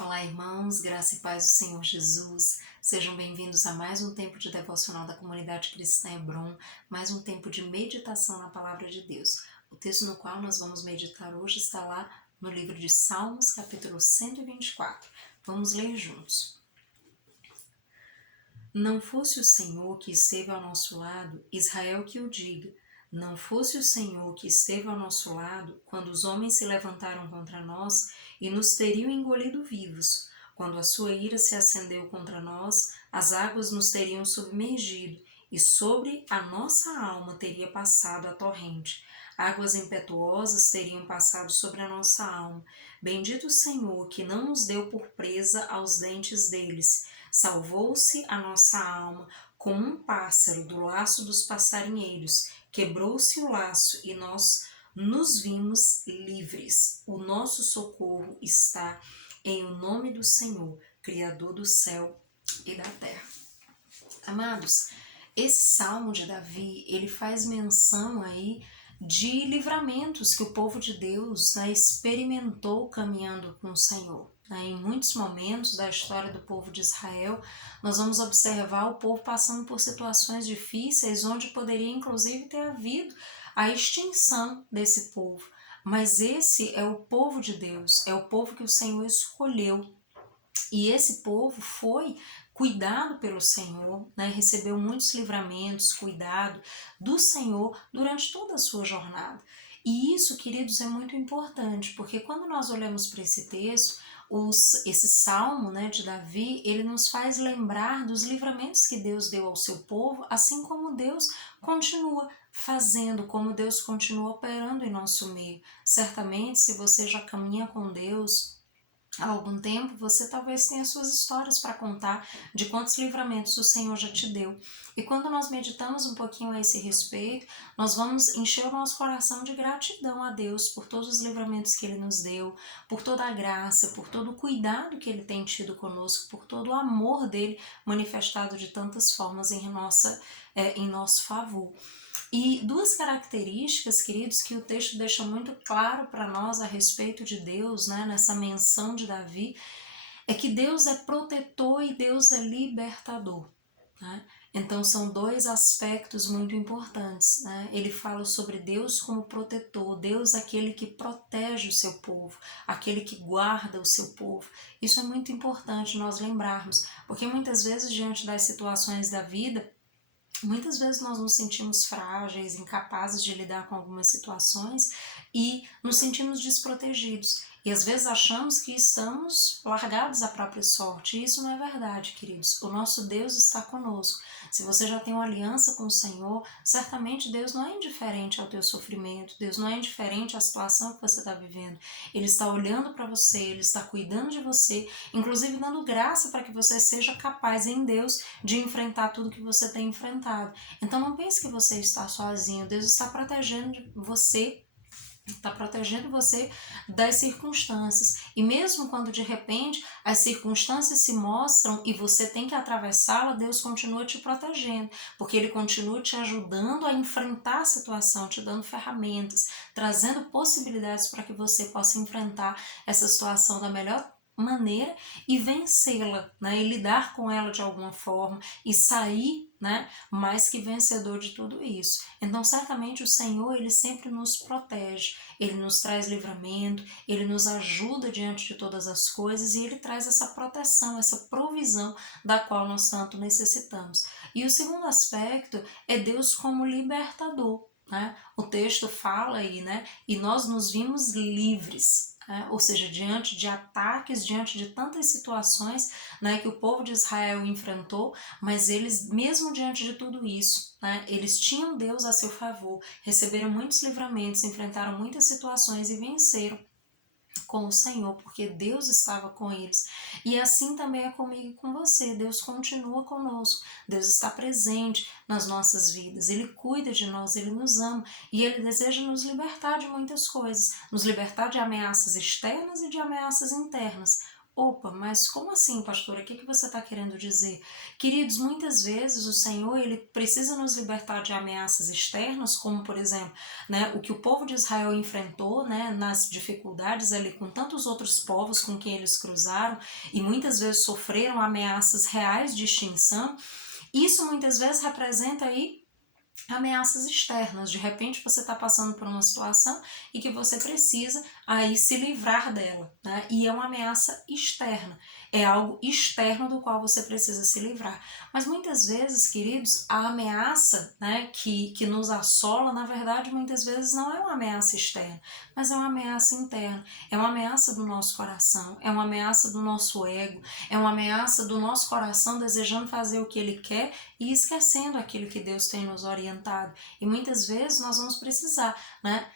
Olá, irmãos, graça e paz do Senhor Jesus. Sejam bem-vindos a mais um tempo de devocional da comunidade cristã Hebron, mais um tempo de meditação na palavra de Deus. O texto no qual nós vamos meditar hoje está lá no livro de Salmos, capítulo 124. Vamos ler juntos. Não fosse o Senhor que esteve ao nosso lado, Israel que o diga. Não fosse o Senhor que esteve ao nosso lado, quando os homens se levantaram contra nós e nos teriam engolido vivos. Quando a sua ira se acendeu contra nós, as águas nos teriam submergido, e sobre a nossa alma teria passado a torrente. Águas impetuosas teriam passado sobre a nossa alma. Bendito o Senhor, que não nos deu por presa aos dentes deles. Salvou-se a nossa alma como um pássaro do laço dos passarinheiros. Quebrou-se o laço e nós nos vimos livres. O nosso socorro está em o nome do Senhor, Criador do céu e da terra. Amados, esse salmo de Davi, ele faz menção aí de livramentos que o povo de Deus, experimentou caminhando com o Senhor. Em muitos momentos da história do povo de Israel, nós vamos observar o povo passando por situações difíceis, onde poderia inclusive ter havido a extinção desse povo. Mas esse é o povo de Deus, é o povo que o Senhor escolheu. E esse povo foi cuidado pelo Senhor, recebeu muitos livramentos, cuidado do Senhor durante toda a sua jornada. E isso, queridos, é muito importante, porque quando nós olhamos para esse texto, esse salmo de Davi, ele nos faz lembrar dos livramentos que Deus deu ao seu povo, assim como Deus continua fazendo, como Deus continua operando em nosso meio. Certamente, se você já caminha com Deus há algum tempo, você talvez tenha suas histórias para contar de quantos livramentos o Senhor já te deu. E quando nós meditamos um pouquinho a esse respeito, nós vamos encher o nosso coração de gratidão a Deus por todos os livramentos que Ele nos deu, por toda a graça, por todo o cuidado que Ele tem tido conosco, por todo o amor dEle manifestado de tantas formas em nosso favor. E duas características, queridos, que o texto deixa muito claro para nós a respeito de Deus, nessa menção de Davi, é que Deus é protetor e Deus é libertador. Então são dois aspectos muito importantes. Ele fala sobre Deus como protetor, Deus é aquele que protege o seu povo, aquele que guarda o seu povo. Isso é muito importante nós lembrarmos, porque muitas vezes diante das situações da vida, muitas vezes nós nos sentimos frágeis, incapazes de lidar com algumas situações e nos sentimos desprotegidos. E às vezes achamos que estamos largados à própria sorte. E isso não é verdade, queridos. O nosso Deus está conosco. Se você já tem uma aliança com o Senhor, certamente Deus não é indiferente ao teu sofrimento. Deus não é indiferente à situação que você está vivendo. Ele está olhando para você, Ele está cuidando de você, inclusive dando graça para que você seja capaz em Deus de enfrentar tudo que você tem enfrentado. Então não pense que você está sozinho. Deus está protegendo você das circunstâncias. E mesmo quando de repente as circunstâncias se mostram e você tem que atravessá-la, Deus continua te protegendo, porque Ele continua te ajudando a enfrentar a situação, te dando ferramentas, trazendo possibilidades para que você possa enfrentar essa situação da melhor maneira e vencê-la, e lidar com ela de alguma forma e sair, mais que vencedor de tudo isso. Então certamente o Senhor, Ele sempre nos protege, Ele nos traz livramento, Ele nos ajuda diante de todas as coisas e Ele traz essa proteção, essa provisão da qual nós tanto necessitamos. E o segundo aspecto é Deus como libertador. O texto fala aí, e nós nos vimos livres. Ou seja, diante de ataques, diante de tantas situações que o povo de Israel enfrentou, mas eles, mesmo diante de tudo isso, eles tinham Deus a seu favor, receberam muitos livramentos, enfrentaram muitas situações e venceram com o Senhor, porque Deus estava com eles. E assim também é comigo e com você. Deus continua conosco, Deus está presente nas nossas vidas, Ele cuida de nós, Ele nos ama e Ele deseja nos libertar de muitas coisas, nos libertar de ameaças externas e de ameaças internas. Opa, mas como assim, pastora? O que você está querendo dizer? Queridos, muitas vezes o Senhor ele precisa nos libertar de ameaças externas, como por exemplo, né, o que o povo de Israel enfrentou, né, nas dificuldades ali com tantos outros povos com quem eles cruzaram e muitas vezes sofreram ameaças reais de extinção. Isso muitas vezes representa aí ameaças externas. De repente você está passando por uma situação e que você precisa aí se livrar dela, né? E é uma ameaça externa, é algo externo do qual você precisa se livrar. Mas muitas vezes, queridos, a ameaça, né, que nos assola, na verdade, muitas vezes não é uma ameaça externa, mas é uma ameaça interna, é uma ameaça do nosso coração, é uma ameaça do nosso ego, é uma ameaça do nosso coração desejando fazer o que ele quer e esquecendo aquilo que Deus tem nos orientado. E muitas vezes nós vamos precisar, né,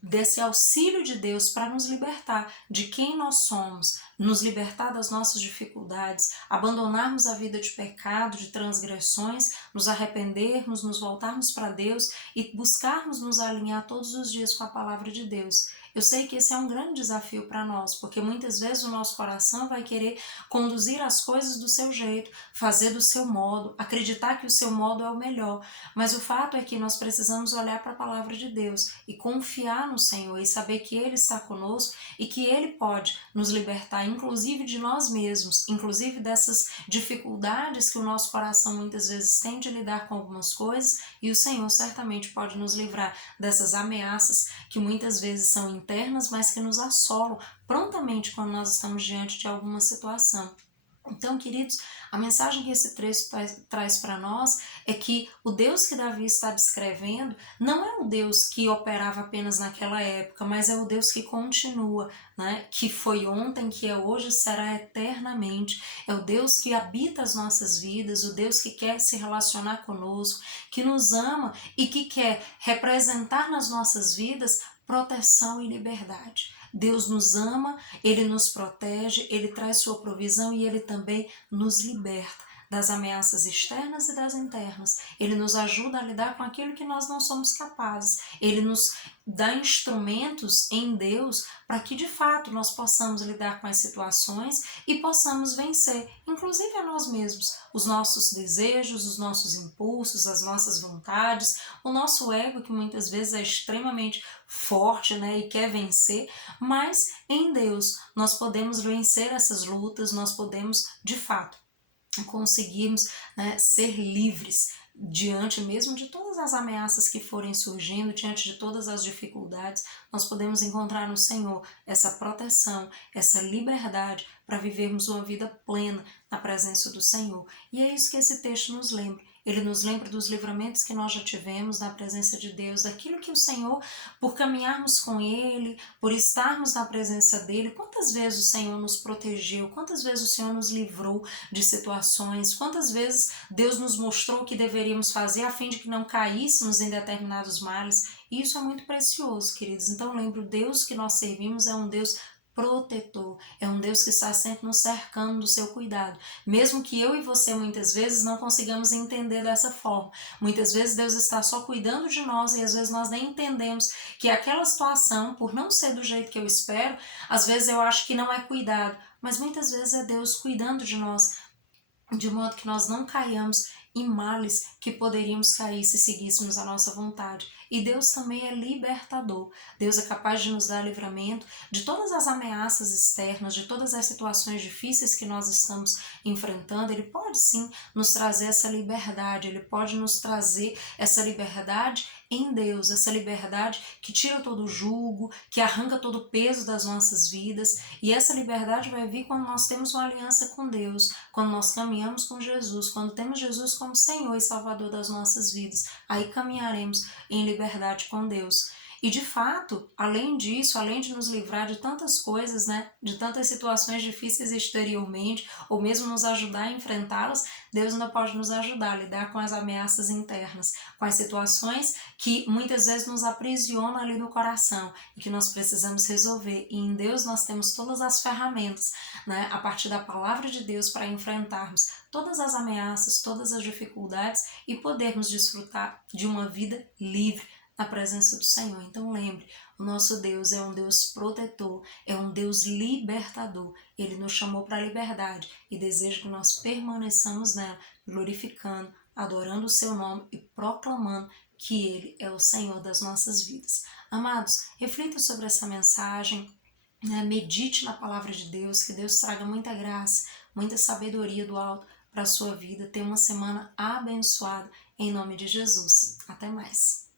desse auxílio de Deus para nos libertar de quem nós somos, nos libertar das nossas dificuldades, abandonarmos a vida de pecado, de transgressões, nos arrependermos, nos voltarmos para Deus e buscarmos nos alinhar todos os dias com a palavra de Deus. Eu sei que esse é um grande desafio para nós, porque muitas vezes o nosso coração vai querer conduzir as coisas do seu jeito, fazer do seu modo, acreditar que o seu modo é o melhor. Mas o fato é que nós precisamos olhar para a palavra de Deus e confiar no Senhor e saber que Ele está conosco e que Ele pode nos libertar, inclusive de nós mesmos, inclusive dessas dificuldades que o nosso coração muitas vezes tem de lidar com algumas coisas, e o Senhor certamente pode nos livrar dessas ameaças que muitas vezes são internas, mas que nos assolam prontamente quando nós estamos diante de alguma situação. Então, queridos, a mensagem que esse trecho traz para nós é que o Deus que Davi está descrevendo não é o Deus que operava apenas naquela época, mas é o Deus que continua, né? Que foi ontem, que é hoje, será eternamente. É o Deus que habita as nossas vidas, o Deus que quer se relacionar conosco, que nos ama e que quer representar nas nossas vidas proteção e liberdade. Deus nos ama, Ele nos protege, Ele traz sua provisão e Ele também nos liberta das ameaças externas e das internas. Ele nos ajuda a lidar com aquilo que nós não somos capazes. Ele nos dá instrumentos em Deus para que de fato nós possamos lidar com as situações e possamos vencer, inclusive a nós mesmos, os nossos desejos, os nossos impulsos, as nossas vontades, o nosso ego que muitas vezes é extremamente forte, né, e quer vencer, mas em Deus nós podemos vencer essas lutas, nós podemos de fato conseguirmos, né, ser livres diante mesmo de todas as ameaças que forem surgindo, diante de todas as dificuldades, nós podemos encontrar no Senhor essa proteção, essa liberdade para vivermos uma vida plena na presença do Senhor. E é isso que esse texto nos lembra. Ele nos lembra dos livramentos que nós já tivemos na presença de Deus, daquilo que o Senhor, por caminharmos com Ele, por estarmos na presença dEle, quantas vezes o Senhor nos protegeu, quantas vezes o Senhor nos livrou de situações, quantas vezes Deus nos mostrou o que deveríamos fazer a fim de que não caíssemos em determinados males. E isso é muito precioso, queridos. Então lembre, o Deus que nós servimos é um Deus protetor, é um Deus que está sempre nos cercando do seu cuidado, mesmo que eu e você muitas vezes não consigamos entender dessa forma. Muitas vezes Deus está só cuidando de nós e às vezes nós nem entendemos que aquela situação, por não ser do jeito que eu espero, às vezes eu acho que não é cuidado, mas muitas vezes é Deus cuidando de nós, de modo que nós não caiamos em males que poderíamos cair se seguíssemos a nossa vontade. E Deus também é libertador. Deus é capaz de nos dar livramento de todas as ameaças externas, de todas as situações difíceis que nós estamos enfrentando. Ele pode sim nos trazer essa liberdade, Ele pode nos trazer essa liberdade em Deus, essa liberdade que tira todo o jugo, que arranca todo o peso das nossas vidas. E essa liberdade vai vir quando nós temos uma aliança com Deus, quando nós caminhamos com Jesus, quando temos Jesus como Senhor e Salvador das nossas vidas. Aí caminharemos em liberdade com Deus. E de fato, além disso, além de nos livrar de tantas coisas, né, de tantas situações difíceis exteriormente, ou mesmo nos ajudar a enfrentá-las, Deus ainda pode nos ajudar a lidar com as ameaças internas, com as situações que muitas vezes nos aprisionam ali no coração e que nós precisamos resolver. E em Deus nós temos todas as ferramentas, né, a partir da palavra de Deus para enfrentarmos todas as ameaças, todas as dificuldades e podermos desfrutar de uma vida livre na presença do Senhor. Então lembre, O nosso Deus é um Deus protetor, é um Deus libertador. Ele nos chamou para a liberdade e deseja que nós permaneçamos nela, glorificando, adorando o seu nome e proclamando que Ele é o Senhor das nossas vidas. Amados, reflita sobre essa mensagem, né? Medite na palavra de Deus, que Deus traga muita graça, muita sabedoria do alto para a sua vida. Tenha uma semana abençoada, em nome de Jesus. Até mais.